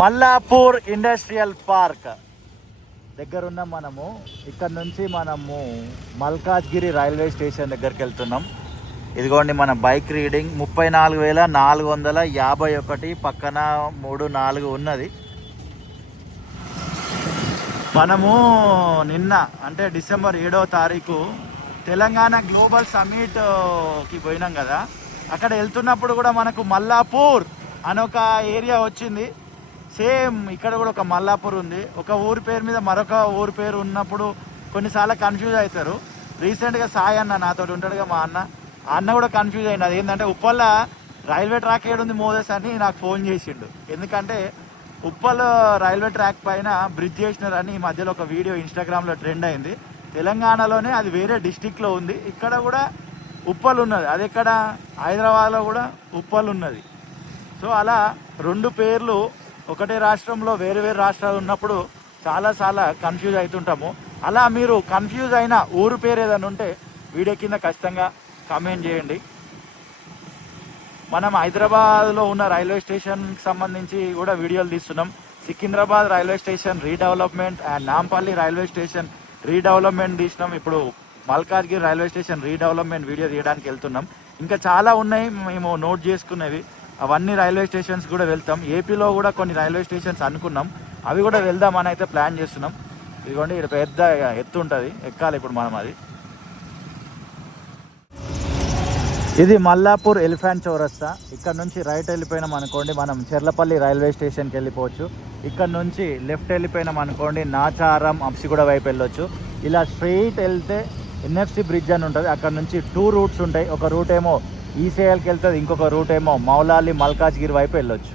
Mallapur industrial park దగ్గర ఉన్నాం మనము. ఇక్కడ నుంచి మనము మల్కాజ్గిరి రైల్వే స్టేషన్ దగ్గరికి వెళ్తున్నాం. ఇదిగోండి మన బైక్ రీడింగ్ 34,451. పక్కన 3-4 ఉన్నది. మనము నిన్న అంటే డిసెంబర్ 7వ తారీఖు తెలంగాణ గ్లోబల్ సమ్మిట్కి పోయినాం కదా. అక్కడ వెళ్తున్నప్పుడు కూడా మనకు మల్లాపూర్ అని ఒక ఏరియా వచ్చింది. సేమ్ ఇక్కడ కూడా ఒక మల్లాపూర్ ఉంది. ఒక ఊరి పేరు మీద మరొక ఊరి పేరు ఉన్నప్పుడు కొన్నిసార్లు కన్ఫ్యూజ్ అవుతారు. రీసెంట్గా సాయి అన్న నాతో ఉంటాడుగా, మా అన్న కూడా కన్ఫ్యూజ్ అయింది. అది ఏంటంటే ఉప్పల్ రైల్వే ట్రాక్ ఏడుంది మోదస్ అని నాకు ఫోన్ చేసిండు. ఎందుకంటే ఉప్పల్ రైల్వే ట్రాక్ పైన బ్రిడ్జ్ చేసినారని ఈ మధ్యలో ఒక వీడియో ఇన్స్టాగ్రామ్లో ట్రెండ్ అయింది. తెలంగాణలోనే అది వేరే డిస్టిక్లో ఉంది. ఇక్కడ కూడా ఉప్పల్ ఉన్నది. అది ఎక్కడ హైదరాబాద్లో కూడా ఉప్పల్ ఉన్నది. సో అలా రెండు పేర్లు ఒకటే రాష్ట్రంలో వేరు వేరు రాష్ట్రాలు ఉన్నప్పుడు చాలా కన్ఫ్యూజ్ అవుతుంటాము. అలా మీరు కన్ఫ్యూజ్ అయిన ఊరు పేరు ఏదైనా ఉంటే వీడియో కింద ఖచ్చితంగా కామెంట్ చేయండి. మనం హైదరాబాద్లో ఉన్న రైల్వే స్టేషన్కి సంబంధించి కూడా వీడియోలు తీస్తున్నాం. Secunderabad railway station redevelopment and Nampally railway station redevelopment తీసినాం. ఇప్పుడు Malkajgiri railway station redevelopment video తీయడానికి వెళ్తున్నాం. ఇంకా చాలా ఉన్నాయి మేము నోట్ చేసుకునేవి. అవన్నీ రైల్వే స్టేషన్స్ కూడా వెళ్తాం. ఏపీలో కూడా కొన్ని రైల్వే స్టేషన్స్ అనుకున్నాం, అవి కూడా వెళ్దామని అయితే ప్లాన్ చేస్తున్నాం. ఇదిగోండి ఇక్కడ పెద్ద ఎత్తు ఉంటుంది, ఎక్కాలి ఇప్పుడు మనం. అది ఇది మల్లాపూర్ ఎలిఫెంట్ చౌరస్తా. ఇక్కడ నుంచి రైట్ వెళ్ళిపోయినాం అనుకోండి మనం చెర్లపల్లి రైల్వే స్టేషన్కి వెళ్ళిపోవచ్చు. ఇక్కడ నుంచి లెఫ్ట్ వెళ్ళిపోయినాం అనుకోండి నాచారం అంశిగూడ వైపు వెళ్ళొచ్చు. ఇలా స్ట్రెయిట్ వెళ్తే ఎన్ఎఫ్సి బ్రిడ్జ్ అని ఉంటుంది. అక్కడ నుంచి 2 రూట్స్ ఉంటాయి. ఒక రూట్ ఏమో ఈసీఎల్కి వెళ్తుంది, ఇంకొక రూట్ ఏమో మౌలాలి మల్కాజ్గిరి వైపు వెళ్ళొచ్చు.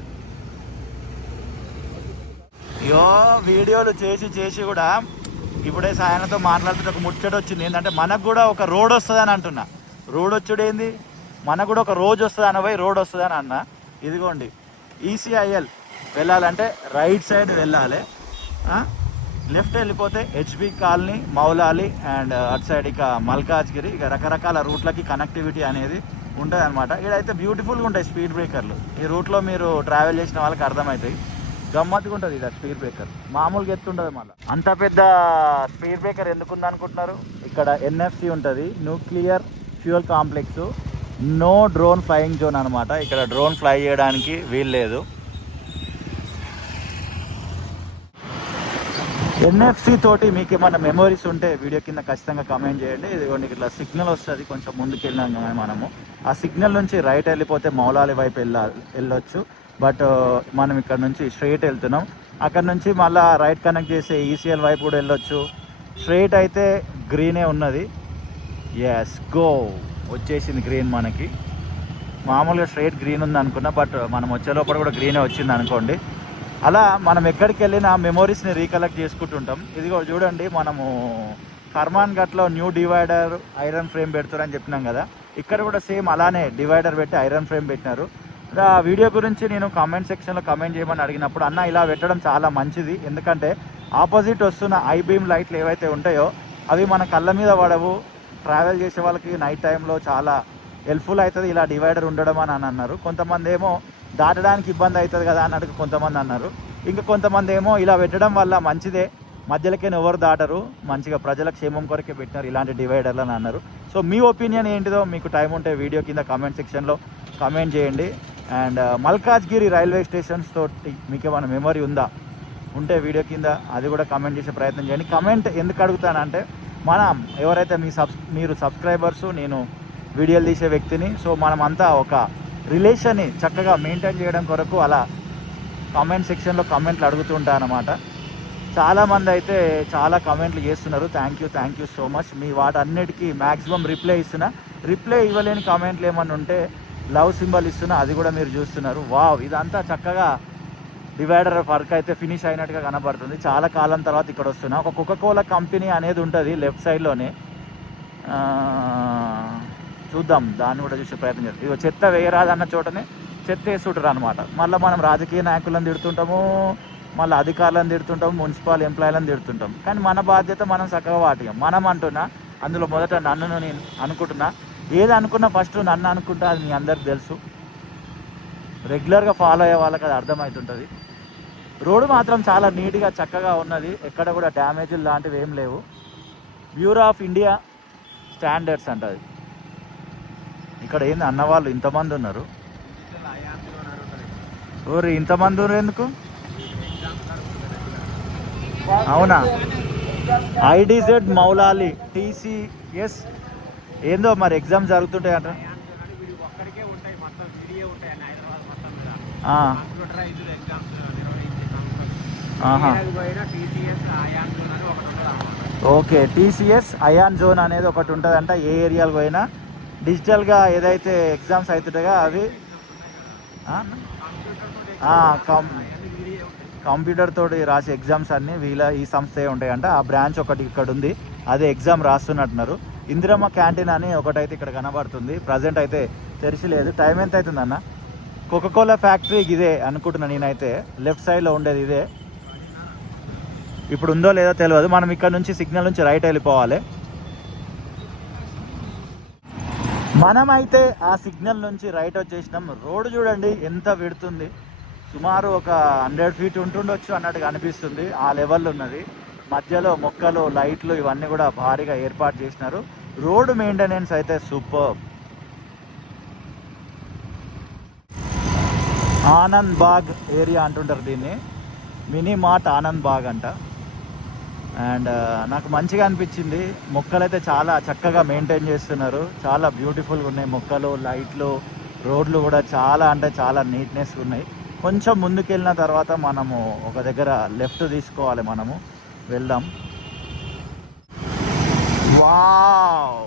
వీడియోలు చేసి కూడా ఇప్పుడే సాయనతో మాట్లాడుతుంటే ఒక ముచ్చట వచ్చింది. ఏంటంటే మనకు కూడా ఒక రోడ్ వస్తుందని అంటున్నా. రోడ్ వచ్చుడేంది, మనకు కూడా ఒక రోజు వస్తుంది అని పోయి రోడ్ వస్తుందని అన్న. ఇదిగోండి ఈసీఐఎల్ వెళ్ళాలంటే రైట్ సైడ్ వెళ్ళాలి. లెఫ్ట్ వెళ్ళిపోతే హెచ్బి కాలనీ, మౌలాలి అండ్ అటు సైడ్ ఇక మల్కాజ్గిరి. ఇక రకరకాల రూట్లకి కనెక్టివిటీ అనేది ఉంటుంది అనమాట. ఇక్కడైతే బ్యూటిఫుల్గా ఉంటాయి స్పీడ్ బ్రేకర్లు. ఈ రూట్లో మీరు ట్రావెల్ చేసిన వాళ్ళకి అర్థమవుతాయి. గమ్మత్తుగా ఉంటుంది ఇది స్పీడ్ బ్రేకర్. మామూలుగా ఎత్తుంటుంది. మళ్ళీ అంత పెద్ద స్పీడ్ బ్రేకర్ ఎందుకుంది అనుకుంటున్నారు? ఇక్కడ ఎన్ఎఫ్సి ఉంటుంది, nuclear fuel complex. No drone flying zone అనమాట. ఇక్కడ డ్రోన్ ఫ్లై చేయడానికి వీల్లేదు. ఎన్ఎఫ్సి తోటి మీకు ఏమైనా మెమరీస్ ఉంటే వీడియో కింద ఖచ్చితంగా కామెంట్ చేయండి. ఇదిగోండి ఇట్లా సిగ్నల్ వస్తుంది, కొంచెం ముందుకు వెళ్ళాం మనము. ఆ సిగ్నల్ నుంచి రైట్ వెళ్ళిపోతే మౌలాలి వైపు వెళ్ళొచ్చు. బట్ మనం ఇక్కడ నుంచి స్ట్రైట్ వెళ్తున్నాం. అక్కడ నుంచి మళ్ళీ రైట్ కనెక్ట్ చేసే ఈసీఎల్ వైపు కూడా వెళ్ళొచ్చు. స్ట్రైట్ అయితే గ్రీనే ఉన్నది. ఎస్ గో, వచ్చేసింది గ్రీన్ మనకి. మామూలుగా స్ట్రైట్ గ్రీన్ ఉంది అనుకున్నా, బట్ మనం వచ్చే లోపల కూడా గ్రీనే వచ్చింది అనుకోండి. అలా మనం ఎక్కడికి వెళ్ళినా మెమోరీస్ని రీకలెక్ట్ చేసుకుంటుంటాం. ఇదిగో చూడండి, మనము కర్మాన్ ఘట్లో న్యూ డివైడర్ ఐరన్ ఫ్రేమ్ పెడతారని చెప్పినాం కదా. ఇక్కడ కూడా సేమ్ అలానే డివైడర్ పెట్టి ఐరన్ ఫ్రేమ్ పెట్టినారు. ఆ వీడియో గురించి నేను కామెంట్ సెక్షన్లో కామెంట్ చేయమని అడిగినప్పుడు అన్న ఇలా పెట్టడం చాలా మంచిది. ఎందుకంటే ఆపోజిట్ వస్తున్న ఐ బీమ్ లైట్లు ఏవైతే ఉంటాయో అవి మన కళ్ళ మీద పడవు. ట్రావెల్ చేసే వాళ్ళకి నైట్ టైంలో చాలా హెల్ప్ఫుల్ అవుతుంది ఇలా డివైడర్ ఉండడం అని అన్నారు. కొంతమంది ఏమో దాటడానికి ఇబ్బంది అవుతుంది కదా అన్నట్టు కొంతమంది అన్నారు. ఇంకా కొంతమంది ఏమో ఇలా పెట్టడం వల్ల మంచిదే, మధ్యలోకే ఎవరు దాటరు, మంచిగా ప్రజల క్షేమం కొరకే పెట్టినారు ఇలాంటి డివైడర్లు అని అన్నారు. సో మీ ఒపీనియన్ ఏంటిదో మీకు టైం ఉంటే వీడియో కింద కామెంట్ సెక్షన్లో కామెంట్ చేయండి. అండ్ మల్కాజ్గిరి రైల్వే స్టేషన్స్ తోటి మీకు ఏమైనా మెమరీ ఉంటే వీడియో కింద అది కూడా కామెంట్ చేసే ప్రయత్నం చేయండి. కమెంట్ ఎందుకు అడుగుతానంటే మనం ఎవరైతే మీరు సబ్స్క్రైబర్స్, నేను వీడియోలు తీసే వ్యక్తిని. సో మనమంతా ఒక రిలేషన్ని చక్కగా మెయింటైన్ చేయడం కొరకు అలా కామెంట్ సెక్షన్లో కామెంట్లు అడుగుతుంటా అన్నమాట. చాలామంది అయితే చాలా కామెంట్లు చేస్తున్నారు. Thank you so much. మీ వాటన్నిటికీ మ్యాక్సిమం రిప్లై ఇస్తున్నా. రిప్లై ఇవ్వలేని కామెంట్లు ఏమన్నా ఉంటే లవ్ సింబల్ ఇస్తున్నా, అది కూడా మీరు చూస్తున్నారు. వావ్, ఇదంతా చక్కగా డివైడర్ వర్క్ అయితే ఫినిష్ అయినట్టుగా కనబడుతుంది. చాలా కాలం తర్వాత ఇక్కడ వస్తున్నా. ఒక కోకోకోలా కంపెనీ అనేది ఉంటుంది లెఫ్ట్ సైడ్లోనే. చూద్దాం, దాన్ని కూడా చూసే ప్రయత్నం చేస్తాం. ఇక చెత్త వేయరాదన్న చోటనే చెత్త వేస్తుంటారు అనమాట. మళ్ళీ మనం రాజకీయ నాయకులను తిడుతుంటాము, మళ్ళీ అధికారులను తిడుతుంటాము, మున్సిపల్ ఎంప్లాయీలను తిడుతుంటాం. కానీ మన బాధ్యత మనం చక్కగా వాటిగా మనం అంటున్నా. అందులో మొదట నన్ను నేను అనుకుంటున్నా. ఏది అనుకున్నా ఫస్ట్ నన్ను అనుకుంటా, అది మీ అందరికి తెలుసు. రెగ్యులర్గా ఫాలో అయ్యే వాళ్ళకి అది అర్థమవుతుంటుంది. రోడ్డు మాత్రం చాలా నీట్గా చక్కగా ఉన్నది, ఎక్కడ కూడా డ్యామేజ్లు లాంటివి ఏం లేవు. బ్యూరో ఆఫ్ ఇండియా స్టాండర్డ్స్ అంటది. ఇక్కడ ఏంది అన్నవాళ్ళు ఇంతమంది ఉన్నారు, ఊరి ఇంతమంది ఉన్నారు ఎందుకు? అవునా? ఐడిజెడ్ మౌలాలి టీసీఎస్ ఏందో మరి ఎగ్జామ్ జరుగుతుంటాయి అంట. ఓకే, టీసీఎస్ అయాన్ జోన్ అనేది ఒకటి ఉంటుందంట. ఏ ఏరియాలకు పోయినా డిజిటల్గా ఏదైతే ఎగ్జామ్స్ అవుతుంటాయో అవి కంప్యూటర్ తోటి రాసే ఎగ్జామ్స్ అన్నీ ఈ సంస్థే ఉంటాయంట. ఆ బ్రాంచ్ ఒకటి ఇక్కడ ఉంది, అదే ఎగ్జామ్ రాస్తున్నట్టున్నారు. ఇందిరమ్మ క్యాంటీన్ అని ఒకటైతే ఇక్కడ కనబడుతుంది, ప్రజెంట్ అయితే తెరిచి లేదు. టైం ఎంత అవుతుంది అన్న? కోకోకోలా ఫ్యాక్టరీ ఇదే అనుకుంటున్నా నేనైతే, లెఫ్ట్ సైడ్లో ఉండేది ఇదే. ఇప్పుడు ఉందో లేదో తెలియదు. మనం ఇక్కడ నుంచి సిగ్నల్ నుంచి రైట్ వెళ్ళిపోవాలి. మనమైతే ఆ సిగ్నల్ నుంచి రైట్ వచ్చేసినాం. రోడ్డు చూడండి ఎంత విడుతుంది, సుమారు ఒక 100 ఫీట్ ఉంటుండొచ్చు అన్నట్టుగా అనిపిస్తుంది. ఆ లెవెల్లో ఉన్నది. మధ్యలో మొక్కలు, లైట్లు ఇవన్నీ కూడా భారీగా ఏర్పాటు చేసినారు. రోడ్డు మెయింటెనెన్స్ అయితే సూపర్. ఆనంద్ బాగ్ ఏరియా అంటుంటారు దీన్ని, మినీ మార్ట్ ఆనంద్ బాగ్ అంట. అండ్ నాకు మంచిగా అనిపించింది. మొక్కలు అయితే చాలా చక్కగా మెయింటైన్ చేస్తున్నారు, చాలా బ్యూటిఫుల్గా ఉన్నాయి మొక్కలు, లైట్లు, రోడ్లు కూడా చాలా అంటే చాలా నీట్నెస్గా ఉన్నాయి. కొంచెం ముందుకు వెళ్ళిన తర్వాత మనము ఒక దగ్గర లెఫ్ట్ తీసుకోవాలి, మనము వెళ్దాం. వావ్,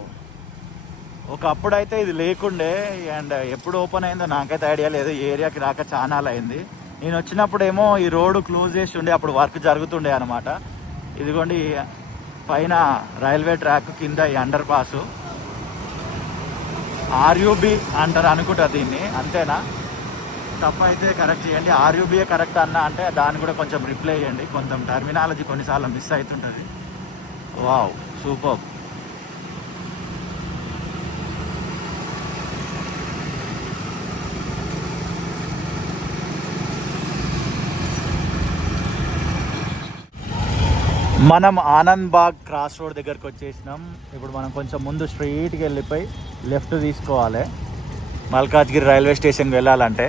ఒకప్పుడైతే ఇది లేకుండే, అండ్ ఎప్పుడు ఓపెన్ అయిందో నాకైతే ఐడియా లేదు. ఈ ఏరియాకి రాక చాలా అయింది. నేను వచ్చినప్పుడేమో ఈ రోడ్డు క్లోజ్ చేసి ఉండే, అప్పుడు వర్క్ జరుగుతుండే అనమాట. ఇదిగోండి పైన రైల్వే ట్రాక్, కింద ఈ అండర్ పాసు. ఆర్యూబీ అంటారు అనుకుంటా దీన్ని, అంతేనా? తప్ప అయితే కరెక్ట్ చేయండి. ఆర్యూబీఏ కరెక్ట్ అన్న అంటే దాన్ని కూడా కొంచెం రిప్లై చేయండి, కొంచెం టర్మినాలజీ కొన్నిసార్లు మిస్ అవుతుంటుంది. Wow, super. మనం ఆనంద్ బాగ్ క్రాస్ రోడ్ దగ్గరకు వచ్చేసినాం. ఇప్పుడు మనం కొంచెం ముందు స్ట్రీట్కి వెళ్ళిపోయి లెఫ్ట్ తీసుకోవాలి మల్కాజ్గిరి రైల్వే స్టేషన్కి వెళ్ళాలంటే.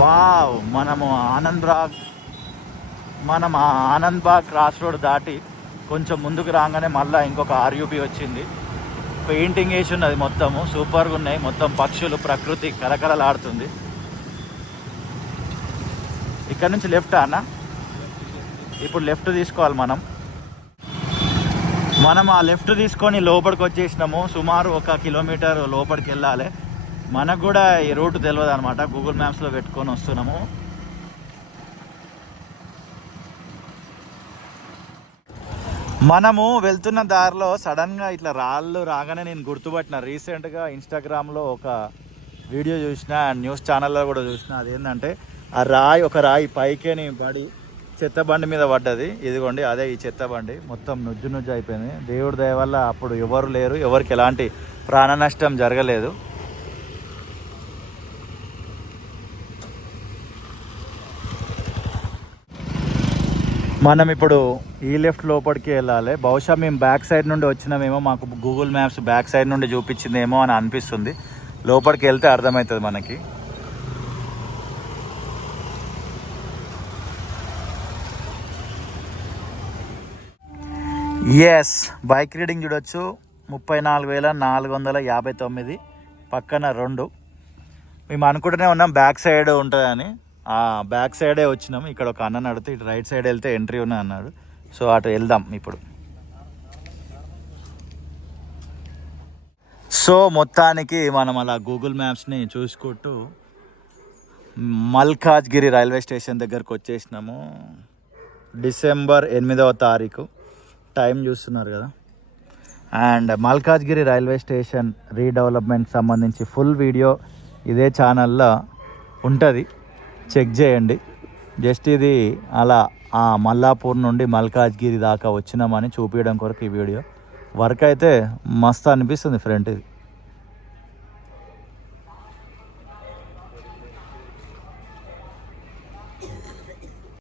వావ్, మనం ఆనంద్ బాగ్ క్రాస్ రోడ్ దాటి కొంచెం ముందుకు రాగానే మళ్ళీ ఇంకొక ఆర్యూబీ వచ్చింది. పెయింటింగ్ వేసి ఉన్నది, మొత్తము సూపర్గా ఉన్నాయి. మొత్తం పక్షులు, ప్రకృతి కలకలలాడుతుంది. ఇక్కడ నుంచి లెఫ్ట్ అన్న, ఇప్పుడు లెఫ్ట్ తీసుకోవాలి మనం ఆ లెఫ్ట్ తీసుకొని లోపలికి వచ్చేసినాము. సుమారు 1 కిలోమీటర్ లోపలికి వెళ్ళాలి. మనకు కూడా ఈ రూట్ తెలియదు అనమాట, గూగుల్ మ్యాప్స్లో పెట్టుకొని వస్తున్నాము. మనము వెళ్తున్న దారిలో సడన్గా ఇట్లా రాళ్ళు రాగానే నేను గుర్తుపట్టిన. రీసెంట్గా ఇన్స్టాగ్రామ్లో ఒక వీడియో చూసిన, న్యూస్ ఛానల్లో కూడా చూసిన. అదేంటంటే ఆ ఒక రాయి పైకేని పడి చెత్త బండి మీద పడ్డది. ఇదిగోండి అదే ఈ చెత్త బండి, మొత్తం నుజ్జు అయిపోయింది. దేవుడి దయ వల్ల అప్పుడు ఎవరు లేరు, ఎవరికి ఎలాంటి ప్రాణ నష్టం జరగలేదు. మనం ఇప్పుడు ఈ లెఫ్ట్ లోపలికి వెళ్ళాలి. బహుశా మేము బ్యాక్ సైడ్ నుండి వచ్చినామేమో, మాకు గూగుల్ మ్యాప్స్ బ్యాక్ సైడ్ నుండి చూపించిందేమో అని అనిపిస్తుంది. లోపలికి వెళ్తే అర్థమవుతుంది మనకి. ఎస్, బైక్ రీడింగ్ చూడొచ్చు, 34,459. పక్కన 2. మేము అనుకుంటూనే ఉన్నాం బ్యాక్ సైడ్ ఉంటుందని. బ్యాక్ సైడే వచ్చినాం. ఇక్కడ ఒక అన్న అడిగితే ఇటు రైట్ సైడ్ వెళ్తే ఎంట్రీ ఉన్నా అన్నాడు. సో అటు వెళ్దాం ఇప్పుడు. సో మొత్తానికి మనం అలా గూగుల్ మ్యాప్స్ని చూసుకుంటూ మల్కాజ్గిరి రైల్వే స్టేషన్ దగ్గరకు వచ్చేసినాము. డిసెంబర్ 8వ తారీఖు, టైం చూస్తున్నారు కదా. And Malkajgiri railway station redevelopment సంబంధించి ఫుల్ వీడియో ఇదే ఛానల్లో ఉంటుంది, చెక్ చేయండి. జస్ట్ ఇది అలా మల్లాపూర్ నుండి మల్కాజ్గిరి దాకా వచ్చినామని చూపించడం కొరకు ఈ వీడియో. వర్క్ అయితే మస్తు అనిపిస్తుంది ఫ్రంట్ ఇది.